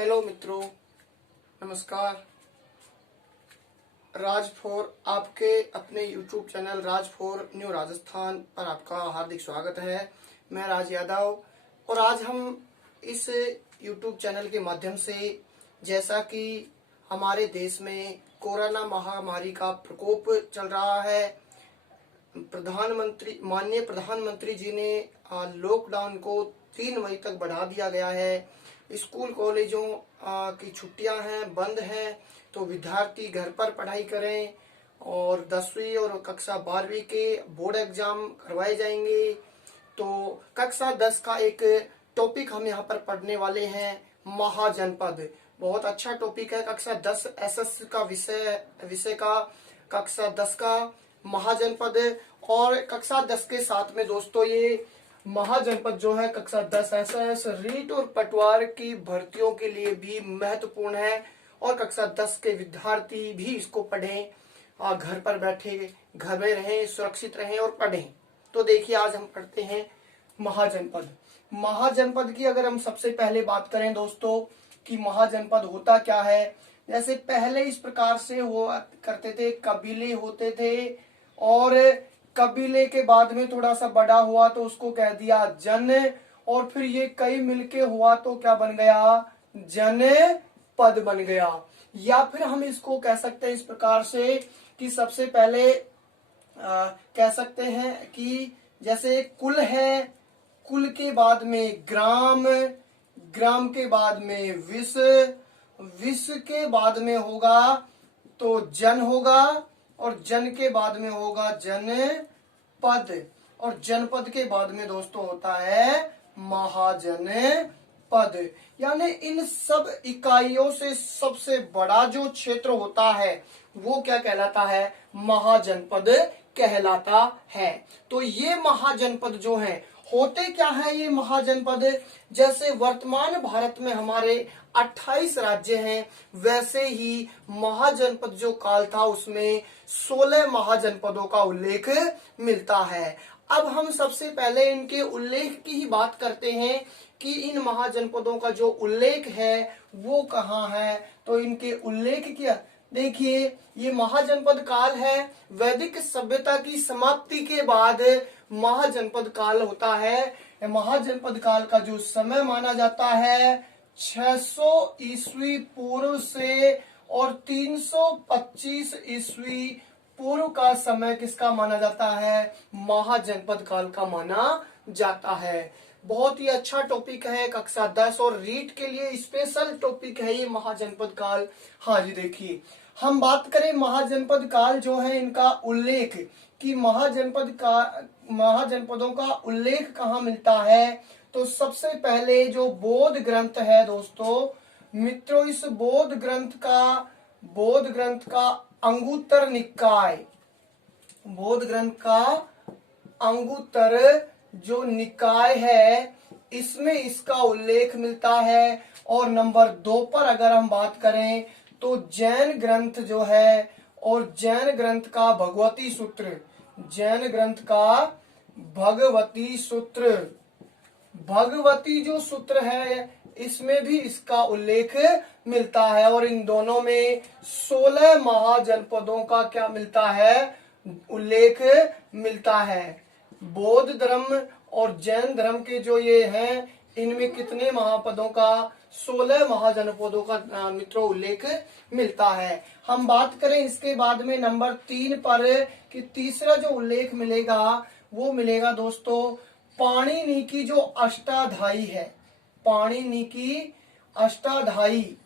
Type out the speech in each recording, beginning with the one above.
Hello मित्रों, नमस्कार। राज four आपके अपने YouTube चैनल राज फोर न्यू राजस्थान पर आपका हार्दिक स्वागत है। मैं राज यादव और आज हम इस YouTube चैनल के माध्यम से, जैसा कि हमारे देश में कोरोना महामारी का प्रकोप चल रहा है, माननीय प्रधानमंत्री जी ने लॉकडाउन को 3 मई तक बढ़ा दिया गया है। स्कूल कॉलेजों की छुट्टियां हैं, बंद हैं, तो विद्यार्थी घर पर पढ़ाई करें और 10वीं और कक्षा 12वीं के बोर्ड एग्जाम करवाए जाएंगे। तो कक्षा 10 का एक टॉपिक हम यहाँ पर पढ़ने वाले हैं, महाजनपद। बहुत अच्छा टॉपिक है। कक्षा 10 एसएस का विषय का कक्षा 10 का महाजनपद। और कक्षा 10 के साथ में दोस्तों ये महाजनपद जो है कक्षा 10 एसएस रीट और पटवार की भर्तियों के लिए भी महत्वपूर्ण है और कक्षा 10 के विद्यार्थी भी इसको पढ़ें और घर पर बैठे घर में रहें, सुरक्षित रहें और पढ़ें। तो देखिए आज हम पढ़ते हैं महाजनपद। महाजनपद की अगर हम सबसे पहले बात करें दोस्तों कि महाजनपद होता क्या है, जैसे पहले इस प्रकार से हुआ करते थे, कबीले होते थे और कबीले के बाद में थोड़ा सा बड़ा हुआ तो उसको कह दिया जन, और फिर ये कई मिलके हुआ तो क्या बन गया, जनपद बन गया। या फिर हम इसको कह सकते हैं इस प्रकार से कि सबसे पहले कह सकते हैं कि जैसे कुल है, कुल के बाद में ग्राम, ग्राम के बाद में विश्व, विश्व के बाद में होगा तो जन होगा और जन के बाद में होगा जनपद और जनपद के बाद में दोस्तों होता है महाजनपद। यानी इन सब इकाइयों से सबसे बड़ा जो क्षेत्र होता है वो क्या कहलाता है, महाजनपद कहलाता है। तो ये महाजनपद जो है होते क्या है ये महाजनपद, जैसे वर्तमान भारत में हमारे 28 राज्य हैं, वैसे ही महाजनपद जो काल था उसमें 16 महाजनपदों का उल्लेख मिलता है। अब हम सबसे पहले इनके उल्लेख की ही बात करते हैं कि इन महाजनपदों का जो उल्लेख है वो कहाँ है। तो इनके उल्लेख किया, देखिए ये महाजनपद काल है, वैदिक सभ्यता की समाप्ति के बाद महाजनपद काल होता है। महाजनपद काल का जो समय माना जाता है 600 ईस्वी पूर्व से और 325 ईस्वी पूर्व का समय किसका माना जाता है, महाजनपद काल का माना जाता है। बहुत ही अच्छा टॉपिक है, कक्षा 10 और रीट के लिए स्पेशल टॉपिक है ये महाजनपद काल। हाँ जी, देखिए हम बात करें महाजनपद काल जो है इनका उल्लेख कि महाजनपदों का उल्लेख कहाँ मिलता है। तो सबसे पहले जो बौद्ध ग्रंथ है दोस्तों मित्रों, इस बौद्ध ग्रंथ का अंगुत्तर निकाय, बौद्ध ग्रंथ का अंगुत्तर जो निकाय है इसमें इसका उल्लेख मिलता है। और नंबर 2 पर अगर हम बात करें तो जैन ग्रंथ जो है और जैन ग्रंथ का भगवती सूत्र, जैन ग्रंथ का भगवती सूत्र, भगवती जो सूत्र है इसमें भी इसका उल्लेख मिलता है। और इन दोनों में 16 महाजनपदों का क्या मिलता है, उल्लेख मिलता है। बौद्ध धर्म और जैन धर्म के जो ये हैं इनमें कितने महापदों का, 16 महाजनपदों का मित्रों उल्लेख मिलता है। हम बात करें इसके बाद में नंबर 3 पर कि तीसरा जो उल्लेख मिलेगा वो मिलेगा दोस्तों पाणिनि की जो अष्टाध्यायी है, पाणिनि की अष्टाध्यायी।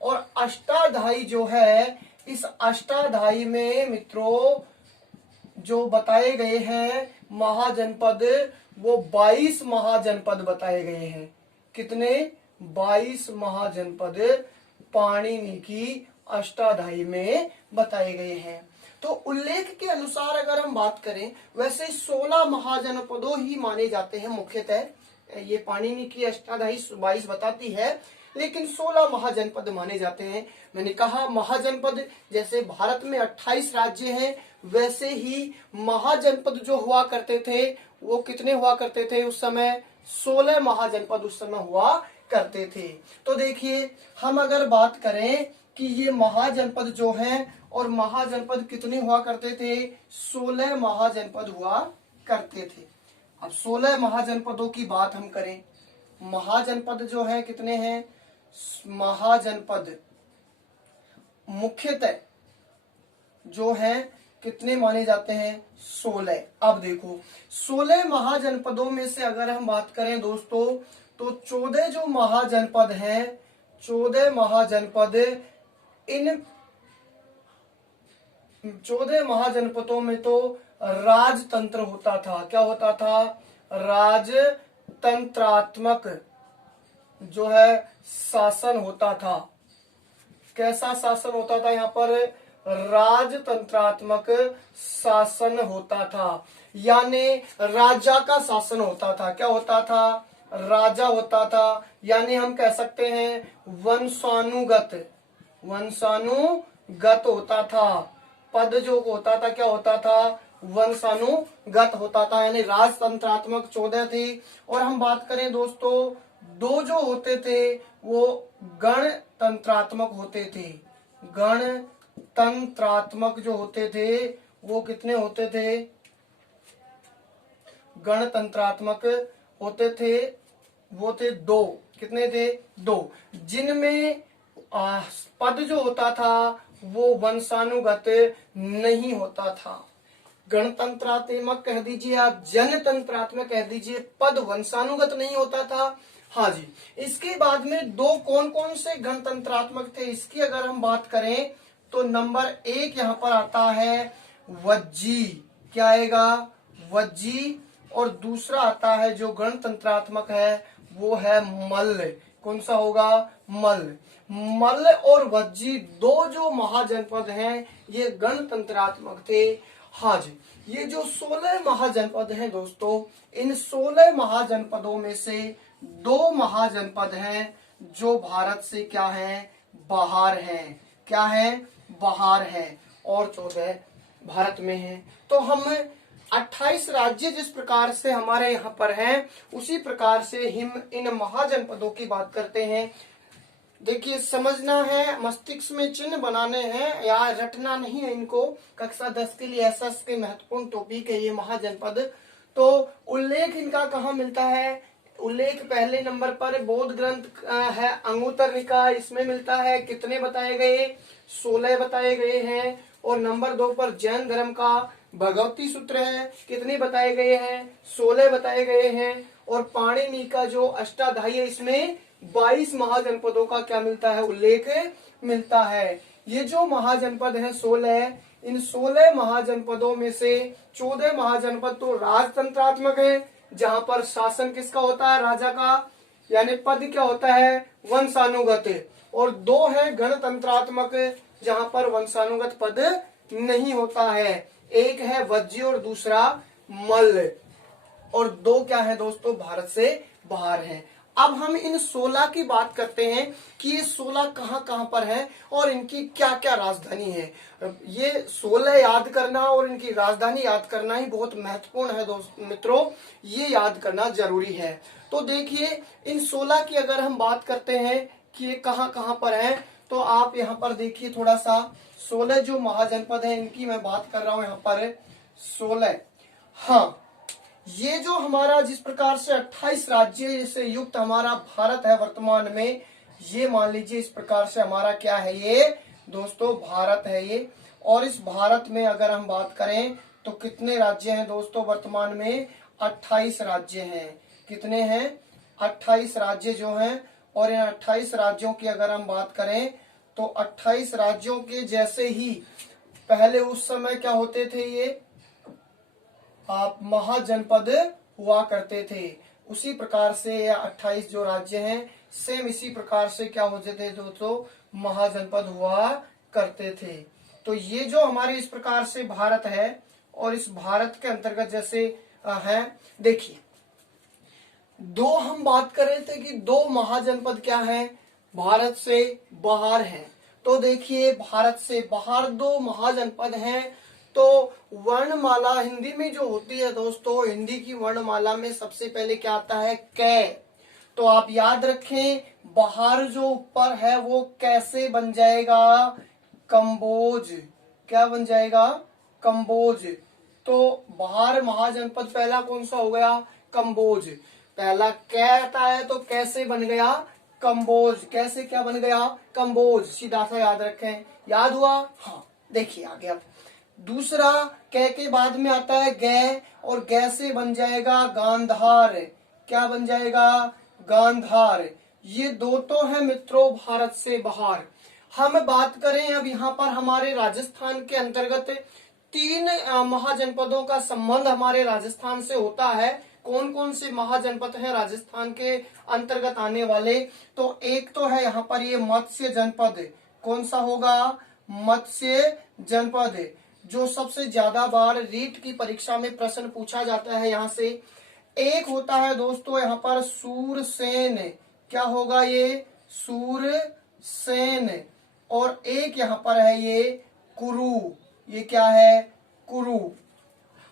और अष्टाध्यायी जो है इस अष्टाध्यायी में मित्रों जो बताए गए हैं महाजनपद वो 22 महाजनपद बताए गए हैं। कितने, 22 महाजनपद पाणिनि की अष्टाध्यायी में बताए गए हैं। तो उल्लेख के अनुसार अगर हम बात करें वैसे 16 महाजनपदों ही माने जाते हैं मुख्यतः, ये पाणिनि की अष्टाध्यायी 22 बताती है लेकिन 16 महाजनपद माने जाते हैं। मैंने कहा महाजनपद जैसे भारत में 28 राज्य हैं वैसे ही महाजनपद जो हुआ करते थे वो कितने हुआ करते थे उस समय, 16 महाजनपद उस समय हुआ करते थे। तो देखिए, हम अगर बात करें कि ये महाजनपद जो हैं, और महाजनपद कितने हुआ करते थे? 16 महाजनपद हुआ करते थे। अब 16 महाजनपदों की बात हम करें, महाजनपद जो है कितने हैं? महाजनपद मुख्यतः जो है कितने माने जाते हैं? 16। अब देखो, 16 महाजनपदों में से अगर हम बात करें दोस्तों, तो 14 जो महाजनपद हैं, 14 महाजनपद, इन 14 महाजनपदों में तो राजतंत्र होता था। क्या होता था? राजतंत्रात्मक जो है शासन होता था। कैसा शासन होता था? यहाँ पर राजतंत्रात्मक शासन होता था, यानी राजा का शासन होता था। क्या होता था? राजा होता था, यानी हम कह सकते हैं वंशानुगत होता था। पद जो होता था क्या होता था? वंशानुगत होता था, यानी राजतंत्रात्मक 14 थी। और हम बात करें दोस्तों, 2 जो होते थे वो गणतंत्रात्मक होते थे। गणतंत्रात्मक जो होते थे वो कितने होते थे? गणतंत्रात्मक होते थे वो थे 2। कितने थे? 2, जिनमें पद जो होता था वो वंशानुगत नहीं होता था। गणतंत्रात्मक कह दीजिए आप, जनतंत्रात्मक कह दीजिए, पद वंशानुगत नहीं होता था। हाँ जी। इसके बाद में 2 कौन कौन से गणतंत्रात्मक थे, इसकी अगर हम बात करें तो नंबर 1 यहाँ पर आता है वज्जी। क्या आएगा? वज्जी। और दूसरा आता है जो गणतंत्रात्मक है वो है मल्ल। कौन सा होगा? मल्ल। मल्ल और वज्जी 2 जो महाजनपद हैं ये गणतंत्रात्मक थे। हाँ जी। ये जो 16 महाजनपद हैं दोस्तों, इन 16 महाजनपदों में से 2 महाजनपद हैं जो भारत से क्या है? बाहर हैं। क्या है? बाहर है। और 14 भारत में हैं। तो हम 28 राज्य जिस प्रकार से हमारे यहाँ पर हैं, उसी प्रकार से हम इन महाजनपदों की बात करते हैं। देखिए, समझना है, मस्तिष्क में चिन्ह बनाने हैं, या रटना नहीं है इनको। कक्षा 10 के लिए ऐसा के महत्वपूर्ण टॉपिक है ये महाजनपद। तो उल्लेख इनका कहाँ मिलता है? उल्लेख पहले नंबर पर बौद्ध ग्रंथ है अंगुत्तर निकाय, इसमें मिलता है। कितने बताए गए? 16 बताए गए हैं। और नंबर 2 पर जैन धर्म का भगवती सूत्र है। कितने बताए गए हैं? 16 बताए गए हैं। और पाणिनि का जो अष्टाध्यायी है, इसमें 22 महाजनपदों का क्या मिलता है? उल्लेख मिलता है। ये जो महाजनपद है 16, इन 16 महाजनपदों में से 14 महाजनपद तो राजतंत्रात्मक है, जहां पर शासन किसका होता है? राजा का, यानी पद क्या होता है? वंशानुगत। और 2 है गणतंत्रात्मक, जहां पर वंशानुगत पद नहीं होता है। एक है वज्जी और दूसरा मल्ल। और 2 क्या है दोस्तों? भारत से बाहर है। अब हम इन 16 की बात करते हैं कि ये 16 कहाँ कहाँ पर है और इनकी क्या क्या राजधानी है। ये 16 याद करना और इनकी राजधानी याद करना ही बहुत महत्वपूर्ण है दोस्त मित्रों, ये याद करना जरूरी है। तो देखिए, इन 16 की अगर हम बात करते हैं कि ये कहाँ कहाँ पर है, तो आप यहाँ पर देखिए थोड़ा सा। 16 जो महाजनपद है इनकी मैं बात कर रहा हूँ यहाँ पर 16। हाँ, ये जो हमारा जिस प्रकार से 28 राज्य से युक्त हमारा भारत है वर्तमान में, ये मान लीजिए इस प्रकार से हमारा क्या है? ये दोस्तों भारत है ये। और इस भारत में अगर हम बात करें तो कितने राज्य हैं दोस्तों? वर्तमान में 28 राज्य हैं। कितने हैं? 28 राज्य जो हैं। और इन 28 राज्यों की अगर हम बात करें तो 28 राज्यों के जैसे ही पहले उस समय क्या होते थे? ये आप महाजनपद हुआ करते थे। उसी प्रकार से ये 28 जो राज्य हैं सेम इसी प्रकार से क्या होते थे दोस्तों? महाजनपद हुआ करते थे। तो ये जो हमारे इस प्रकार से भारत है, और इस भारत के अंतर्गत जैसे है, देखिए 2 हम बात कर रहे थे कि 2 महाजनपद क्या है? भारत से बाहर है। तो देखिए, भारत से बाहर 2 महाजनपद हैं। तो वर्णमाला हिंदी में जो होती है दोस्तों, हिंदी की वर्णमाला में सबसे पहले क्या आता है? कै। तो आप याद रखें, बाहर जो ऊपर है वो कैसे बन जाएगा, कंबोज। क्या बन जाएगा, कंबोज। तो बाहर महाजनपद पहला कौन सा हो गया, कंबोज। पहला क्या आता है तो कैसे बन गया, कंबोज। कैसे क्या बन गया, कंबोज। सीधा सा याद रखें, याद हुआ। हाँ देखिए आगे अब दूसरा, कै के बाद में आता है गै, और गै से बन जाएगा गांधार। क्या बन जाएगा, गांधार। ये दो तो है मित्रों भारत से बाहर। हम बात करें अब यहाँ पर हमारे राजस्थान के अंतर्गत तीन महाजनपदों का संबंध हमारे राजस्थान से होता है। कौन कौन से महाजनपद हैं राजस्थान के अंतर्गत आने वाले, तो एक तो है यहाँ पर ये मत्स्य जनपद। कौन सा होगा, मत्स्य जनपद, जो सबसे ज्यादा बार रीट की परीक्षा में प्रश्न पूछा जाता है यहाँ से। एक होता है दोस्तों यहाँ पर सूरसेन। क्या होगा ये, सूरसेन। और एक यहाँ पर है ये कुरु। ये क्या है, कुरु।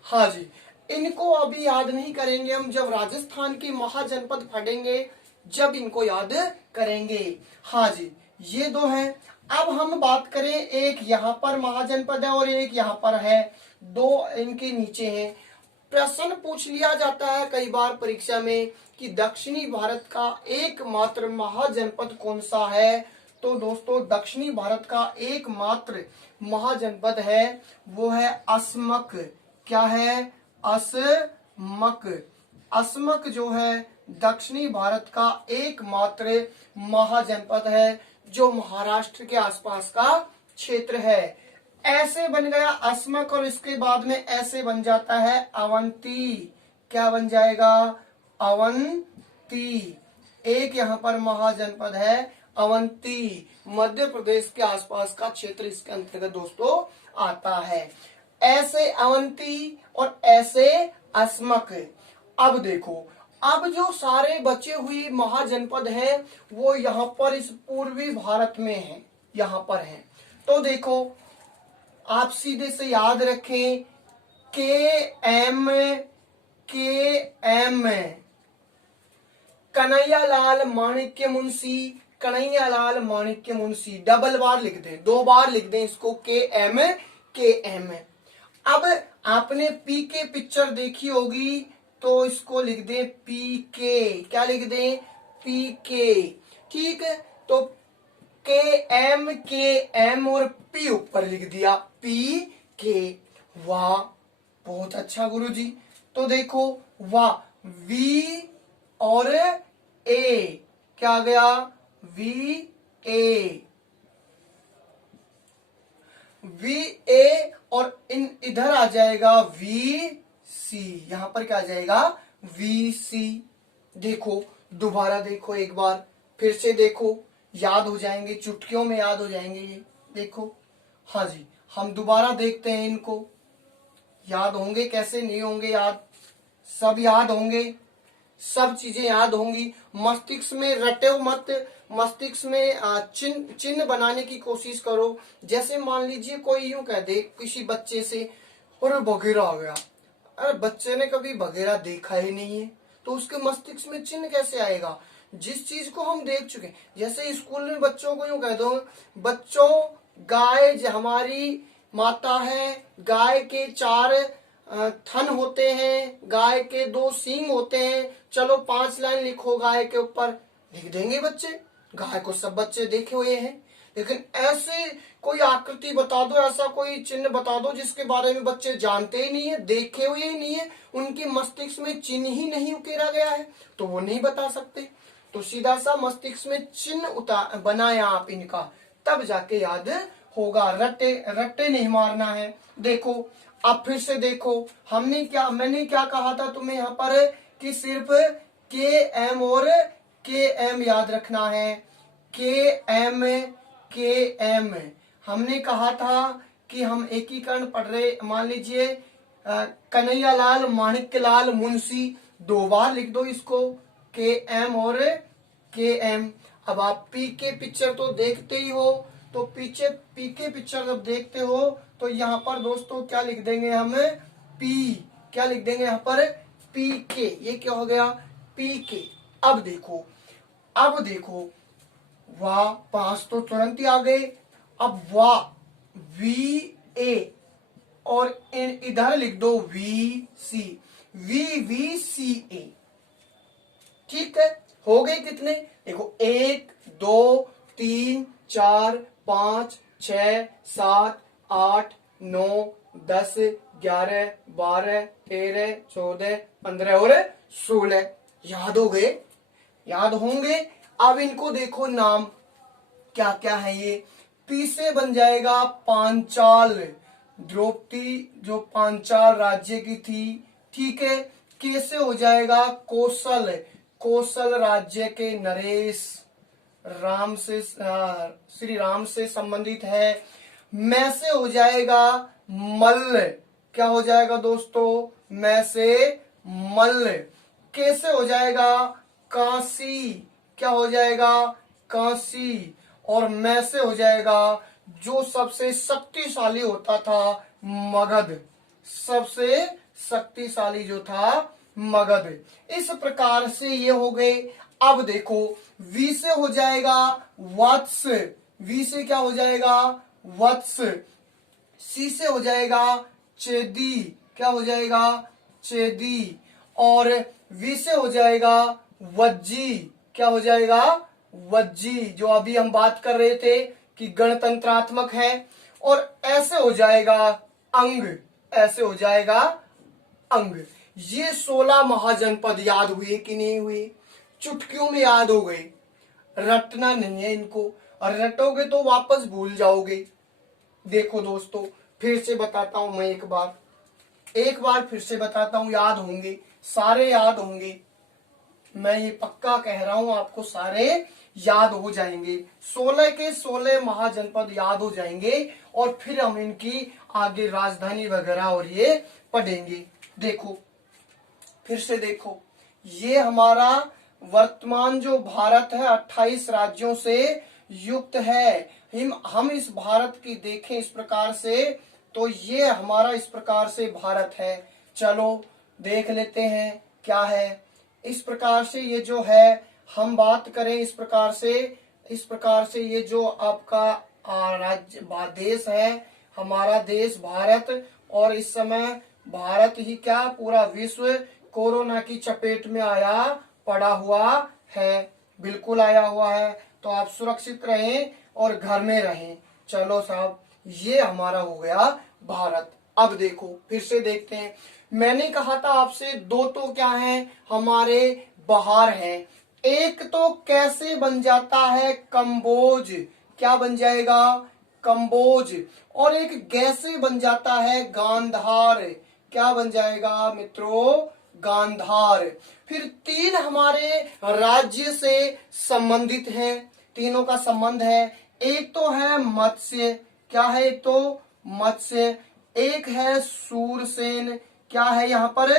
हाँ जी, इनको अभी याद नहीं करेंगे हम, जब राजस्थान के महाजनपद पढ़ेंगे जब इनको याद करेंगे। हाँ जी, ये दो हैं। अब हम बात करें, एक यहाँ पर महाजनपद है और एक यहाँ पर है, दो इनके नीचे हैं। प्रश्न पूछ लिया जाता है कई बार परीक्षा में कि दक्षिणी भारत का एकमात्र महाजनपद कौन सा है, तो दोस्तों दक्षिणी भारत का एकमात्र महाजनपद है वो है अस्मक। क्या है, अस्मक। अस्मक जो है दक्षिणी भारत का एकमात्र महाजनपद है, जो महाराष्ट्र के आसपास का क्षेत्र है। ऐसे बन गया अस्मक, और इसके बाद में ऐसे बन जाता है अवंती। क्या बन जाएगा, अवंती। एक यहाँ पर महाजनपद है अवंती, मध्य प्रदेश के आसपास का क्षेत्र इसके अंतर्गत दोस्तों आता है। ऐसे अवंती और ऐसे अस्मक। अब देखो, अब जो सारे बचे हुए महाजनपद हैं वो यहाँ पर इस पूर्वी भारत में हैं, यहाँ पर हैं। तो देखो आप सीधे से याद रखें, के एम कन्हैयालाल माणिक्य मुंशी, कन्हैयालाल माणिक्य मुंशी। डबल बार लिख दें, दो बार लिख दें इसको, के एम। अब आपने पी के पिक्चर देखी होगी तो इसको लिख दें पी के। क्या लिख दें, पी के। ठीक है, तो के एम और पी ऊपर लिख दिया, पी के। वाह, बहुत अच्छा गुरुजी। तो देखो वाह, वी और ए। क्या आ गया, वी ए। वी ए और इधर आ जाएगा वी सी। यहां पर क्या आ जाएगा, वी सी। देखो दोबारा देखो एक बार, फिर से देखो, याद हो जाएंगे, चुटकियों में याद हो जाएंगे ये। देखो, हाँ जी, हम दोबारा देखते हैं इनको। याद होंगे, कैसे नहीं होंगे याद, सब याद होंगे, सब चीजें याद होंगी। मस्तिष्क में रटे मत, मस्तिष्क में चिन्ह बनाने की कोशिश करो। जैसे मान लीजिए कोई यूं कह दे किसी बच्चे से, अरे बघेरा आ गया। अरे बच्चे ने कभी बघेरा देखा ही नहीं है, तो उसके मस्तिष्क में चिन्ह कैसे आएगा, जिस चीज को हम देख चुके। जैसे स्कूल में बच्चों को यूं कह दो, बच्चों गाय हमारी माता है, गाय के 4 थन होते हैं, गाय के 2 सींग होते हैं, चलो 5 लाइन लिखो गाय के ऊपर, लिख देंगे बच्चे। गाय को सब बच्चे देखे हुए हैं, लेकिन ऐसे कोई आकृति बता दो, ऐसा कोई चिन्ह बता दो जिसके बारे में बच्चे जानते ही नहीं है, देखे हुए ही नहीं है, उनके मस्तिष्क में चिन्ह ही नहीं उकेरा गया है, तो वो नहीं बता सकते। तो सीधा सा मस्तिष्क में चिन्ह बनाया आप इनका, तब जाके याद होगा। रट्टे रट्टे नहीं मारना है। देखो अब फिर से देखो, मैंने क्या कहा था तुम्हें यहाँ पर कि सिर्फ के एम और के एम याद रखना है। के एम हमने कहा था कि हम एकीकरण पढ़ रहे। मान लीजिए कन्हैयालाल माणिक्यलाल मुंशी, 2 बार लिख दो इसको, के एम और के एम। अब आप पी के पिक्चर तो देखते ही हो, तो पीछे पी के पिक्चर जब देखते हो तो यहाँ पर दोस्तों क्या लिख देंगे हम, पी। क्या लिख देंगे यहाँ पर, पी के। ये क्या हो गया, पी के। अब देखो वाह, 5 तो तुरंत ही आ गए। अब वाह, वी ए, और इधर लिख दो वी सी, वी सी ए। ठीक है, हो गए कितने? देखो 1 2 3 4 5 6 7 8 9 10 11 12 13 14 15 और 16। याद हो गए? याद होंगे। अब इनको देखो नाम क्या क्या है। ये पी से बन जाएगा पांचाल, द्रौपदी जो पांचाल राज्य की थी। ठीक है। के से हो जाएगा कौशल, कौशल राज्य के नरेश, राम से श्री राम से संबंधित है। मैं से हो जाएगा मल्ल, क्या हो जाएगा दोस्तों? मैं से मल्ल। कैसे हो जाएगा काशी, क्या हो जाएगा? काशी। और मैं से हो जाएगा जो सबसे शक्तिशाली होता था, मगध, सबसे शक्तिशाली जो था मगध। इस प्रकार से ये हो गए। अब देखो वी से हो जाएगा वत्स, वी से क्या हो जाएगा? वत्स। सी से हो जाएगा चेदी, क्या हो जाएगा? चेदी। और वी से हो जाएगा वज्जी, क्या हो जाएगा? वज्जी, जो अभी हम बात कर रहे थे कि गणतंत्रात्मक है। और ऐसे हो जाएगा अंग, ऐसे हो जाएगा अंग। ये 16 महाजनपद याद हुए कि नहीं हुए? चुटकियों में याद हो गए, रटना नहीं है इनको, और रटोगे तो वापस भूल जाओगे। देखो दोस्तों, फिर से बताता हूं मैं एक बार फिर से बताता हूं, याद होंगे, सारे याद होंगे। मैं ये पक्का कह रहा हूं, आपको सारे याद हो जाएंगे। 16 के 16 महाजनपद याद हो जाएंगे, और फिर हम इनकी आगे राजधानी वगैरह और ये पढ़ेंगे। देखो फिर से देखो, ये हमारा वर्तमान जो भारत है 28 राज्यों से युक्त है। हम इस भारत की देखें इस प्रकार से, तो ये हमारा इस प्रकार से भारत है। चलो देख लेते हैं क्या है। इस प्रकार से ये जो है, हम बात करें इस प्रकार से ये जो आपका राज्य देश है, हमारा देश भारत, और इस समय भारत ही क्या पूरा विश्व कोरोना की चपेट में आया पड़ा हुआ है, बिल्कुल आया हुआ है। तो आप सुरक्षित रहें और घर में रहें। चलो साहब, ये हमारा हो गया भारत। अब देखो फिर से देखते हैं। मैंने कहा था आपसे दो तो क्या है हमारे बाहर हैं। एक तो कैसे बन जाता है कंबोज, क्या बन जाएगा? कंबोज। और एक गैसे बन जाता है गांधार, क्या बन जाएगा मित्रों? गांधार। फिर 3 हमारे राज्य से संबंधित हैं, तीनों का संबंध है। एक तो है मत्स्य, क्या है? एक तो मत्स्य। एक है सूरसेन, क्या है यहाँ पर?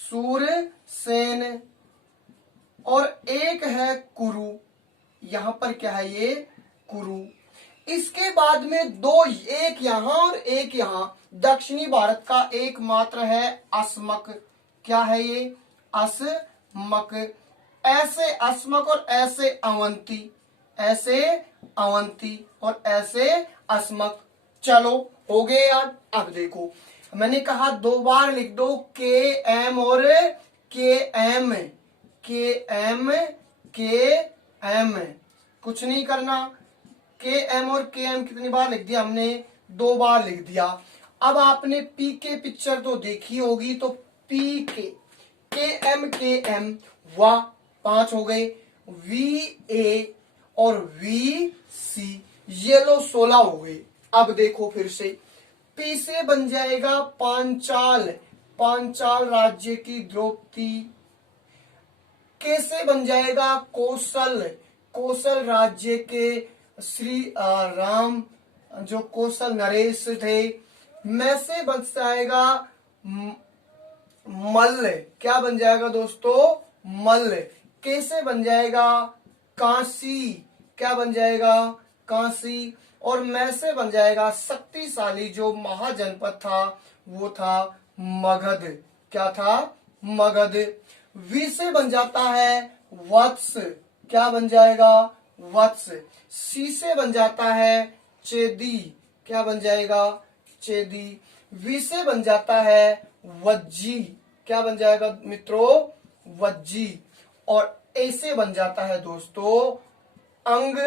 सूरसेन। और एक है कुरु, यहाँ पर क्या है? ये कुरु। इसके बाद में दो, एक यहाँ और एक यहाँ, दक्षिणी भारत का एकमात्र है अस्मक, क्या है ये? अस्मक। ऐसे अस्मक और ऐसे अवंती, ऐसे अवंती और ऐसे अस्मक। चलो हो गए याद। अब देखो, मैंने कहा 2 बार लिख दो, के एम और के एम, के एम, के एम, कुछ नहीं करना। के एम और के एम कितनी बार लिख दिया हमने? 2 बार लिख दिया। अब आपने पी के पिक्चर तो देखी होगी, तो पी के एम, वाह 5 हो गए। वी ए और वी सी, ये लो 16 हो गए। अब देखो फिर से, पी से बन जाएगा पांचाल, पांचाल राज्य की द्रौपदी। के से बन जाएगा कौशल, कौशल राज्य के श्री राम जो कौशल नरेश थे। मैं से बन जाएगा मल्ल, क्या बन जाएगा दोस्तों? मल्ल। के से बन जाएगा काशी, क्या बन जाएगा? काशी। और मैं से बन जाएगा शक्तिशाली जो महाजनपद था, वो था मगध, क्या था? मगध। वी से बन जाता है वत्स, क्या बन जाएगा? वत्स। सी से बन जाता है चेदी, क्या बन जाएगा? चेदी। वी से बन जाता है वज्जी, क्या बन जाएगा मित्रों? वज्जी। और ए से बन जाता है दोस्तों अंग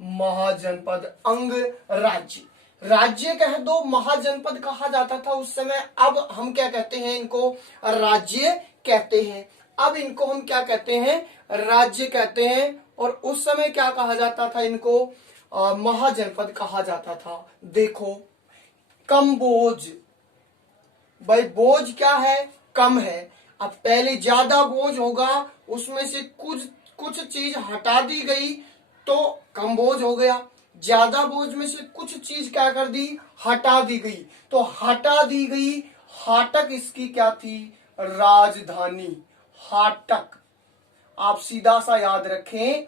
महाजनपद, अंग राज्य। राज्य कह दो, महाजनपद कहा जाता था उस समय, अब हम क्या कहते हैं? इनको राज्य कहते हैं। अब इनको हम क्या कहते हैं? राज्य कहते हैं। और उस समय क्या कहा जाता था इनको? महाजनपद कहा जाता था। देखो कम्बोज, भाई बोझ क्या है? कम है। अब पहले ज्यादा बोझ होगा, उसमें से कुछ कुछ चीज हटा दी गई तो कम बोझ हो गया। ज्यादा बोझ में से कुछ चीज क्या कर दी? हटा दी गई, तो हटा दी गई। हाटक इसकी क्या थी? राजधानी, हाटक। आप सीधा सा याद रखें,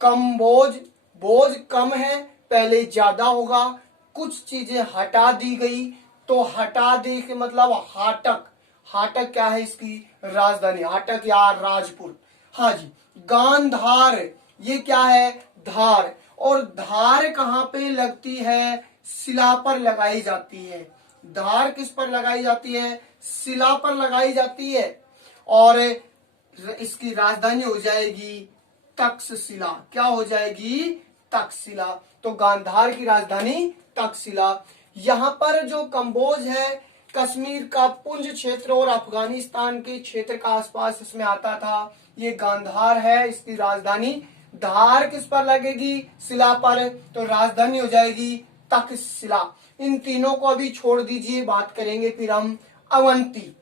कम बोझ, बोझ कम है, पहले ज्यादा होगा, कुछ चीजें हटा दी गई, तो हटा दे के मतलब हाटक। हाटक क्या है? इसकी राजधानी, हाटक या राजपुर। हाँ जी। गांधार, ये क्या है? धार। और धार कहाँ पे लगती है? शिला पर लगाई जाती है। धार किस पर लगाई जाती है? शिला पर लगाई जाती है। और इसकी राजधानी हो जाएगी तक्षशिला, क्या हो जाएगी? तक्षशिला। तो गांधार की राजधानी तक्षशिला। यहाँ पर जो कंबोज है, कश्मीर का पुंज क्षेत्र और अफगानिस्तान के क्षेत्र का आसपास इसमें आता था। ये गांधार है, इसकी राजधानी। धार किस पर लगेगी? शिला पर, तो राजधानी हो जाएगी तक्षशिला। इन तीनों को अभी छोड़ दीजिए, बात करेंगे फिर हम अवंती।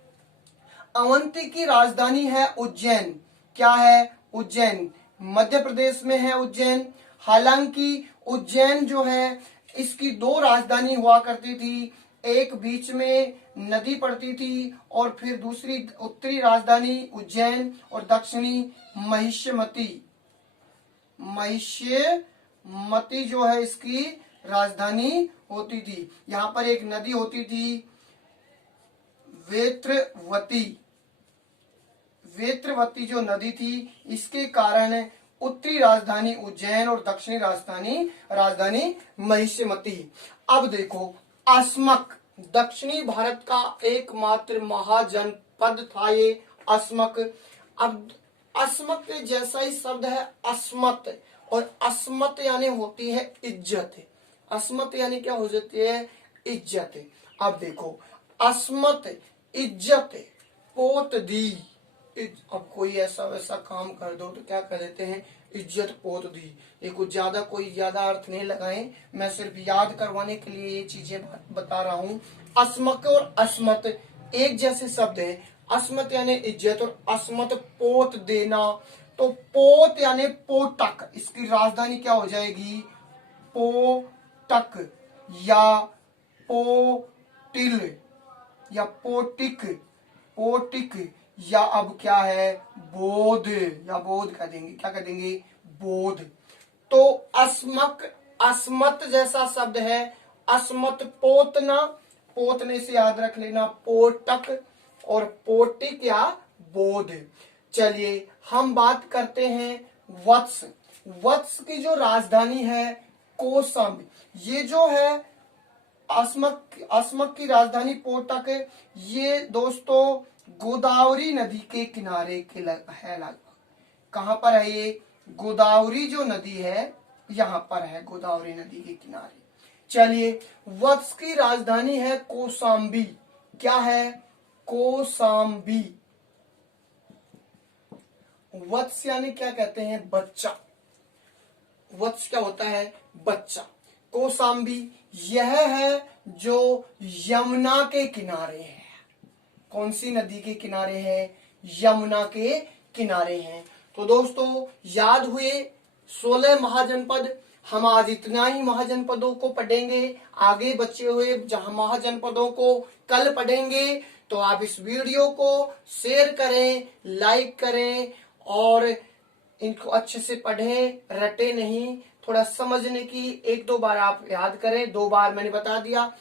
अवंती की राजधानी है उज्जैन, क्या है? उज्जैन, मध्य प्रदेश में है उज्जैन। हालांकि उज्जैन जो है, इसकी दो राजधानी हुआ करती थी, एक बीच में नदी पड़ती थी और फिर दूसरी उत्तरी राजधानी उज्जैन और दक्षिणी महिष्यमती। महिष्यमती जो है इसकी राजधानी होती थी। यहाँ पर एक नदी होती थी वेत्रवती। वेत्रवती जो नदी थी, इसके कारण उत्तरी राजधानी उज्जैन और दक्षिणी राजधानी महिष्यमती। अब देखो अस्मक, दक्षिणी भारत का एकमात्र महाजनपद था ये अस्मक। अब अस्मक के जैसा ही शब्द है अस्मत, और अस्मत यानी होती है इज्जत। अस्मत यानी क्या हो जाती है? इज्जत। अब देखो अस्मत, इज्जत, पोत दी। अब कोई ऐसा वैसा काम कर दो तो क्या कर देते हैं? इज्जत पोत दी। ये कुछ ज्यादा कोई ज्यादा अर्थ नहीं लगाएं, मैं सिर्फ याद करवाने के लिए ये चीजें बता रहा हूँ। अस्मक और अस्मत एक जैसे शब्द है। अस्मत यानी इज्जत और अस्मत पोत देना। तो पोत यानी पोटक, इसकी राजधानी क्या हो जाएगी? पोटक या पोटिल या पोटिक, पोटिक, या अब क्या है? बोध, या बोध कह देंगे, क्या कह देंगे? बोध। तो अस्मक, अस्मत जैसा शब्द है। अस्मत पोतना, पोतने से याद रख लेना पोटक, और पोटिक या बोध। चलिए हम बात करते हैं वत्स। वत्स की जो राजधानी है कौशाम्बी। ये जो है अस्मक की राजधानी पोटक है। ये दोस्तों गोदावरी नदी के किनारे है लगभग। कहां पर है ये? गोदावरी जो नदी है यहां पर है, गोदावरी नदी के किनारे। चलिए वत्स की राजधानी है कौशाम्बी, क्या है? कौशाम्बी। वत्स यानी क्या कहते हैं? बच्चा। वत्स क्या होता है? बच्चा। कौशाम्बी यह है जो यमुना के किनारे है। कौन सी नदी के किनारे है? यमुना के किनारे हैं। तो दोस्तों याद हुए 16 महाजनपद। हम आज इतना ही महाजनपदों को पढ़ेंगे, आगे बचे हुए जहां महाजनपदों को कल पढ़ेंगे। तो आप इस वीडियो को शेयर करें, लाइक करें और इनको अच्छे से पढ़ें, रटे नहीं, थोड़ा समझने की एक दो बार आप याद करें। 2 बार मैंने बता दिया,